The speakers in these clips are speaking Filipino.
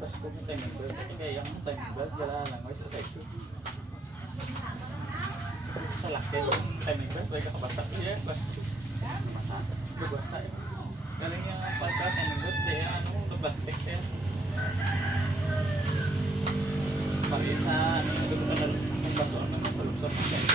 Pas ko yung timing belt. Kasi kaya yung timing belt, wala lang. May sa side ko. Kasi sa laki yung timing belt, may kakabasa. Iya, pas. Babasa eh. Galing yung pagka timing belt, kaya ano, plastic siya. Pag sa, ano, lubukan na yung baso naman sa lupsor ng side.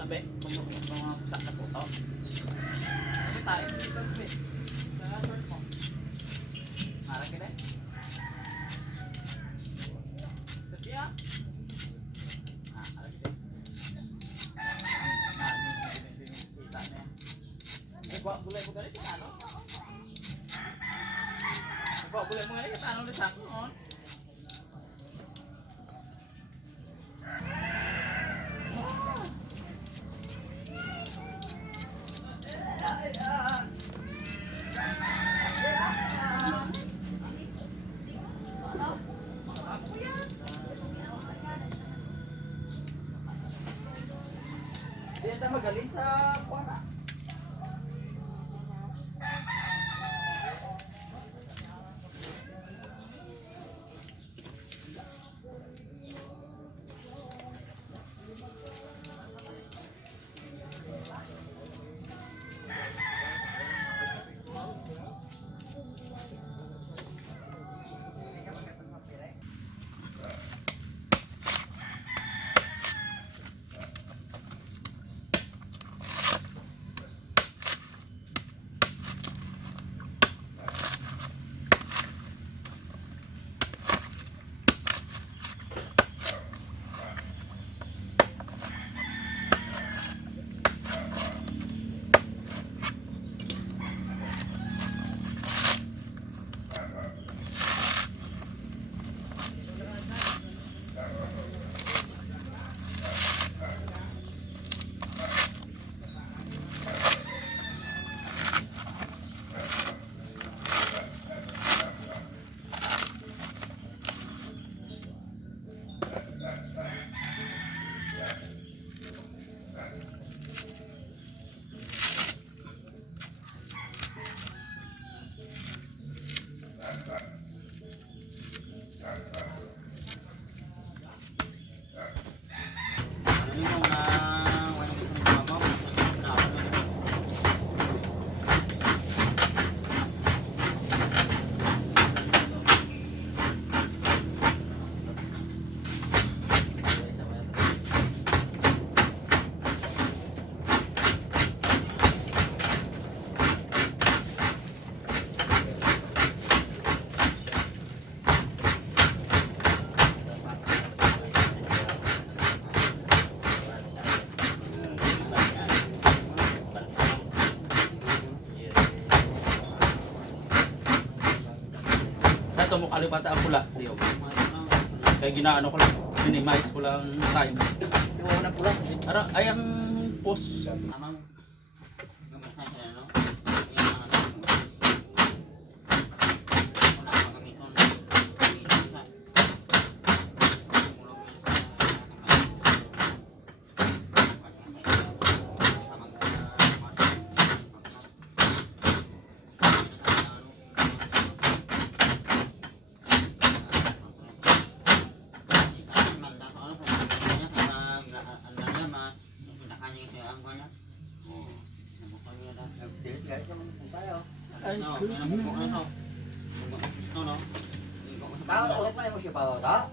Sabi, kung mga takot po ito. Ano tayo? Dito ba? Sa short mo. Harap ka na? Sabi ah. Harap ka na. Kita na. Bulay ko galit ano? Bulay mo galit ano na sa akin? Hindi tayo magaling sa kuwana. Ito mo kalibata ang pula. Kaya ginaano ko lang. Minimize ko lang time. Di mo na pula. Ara, ay ang post. Tamang nabasa siya, no? Tao, okay pa yung siya pa.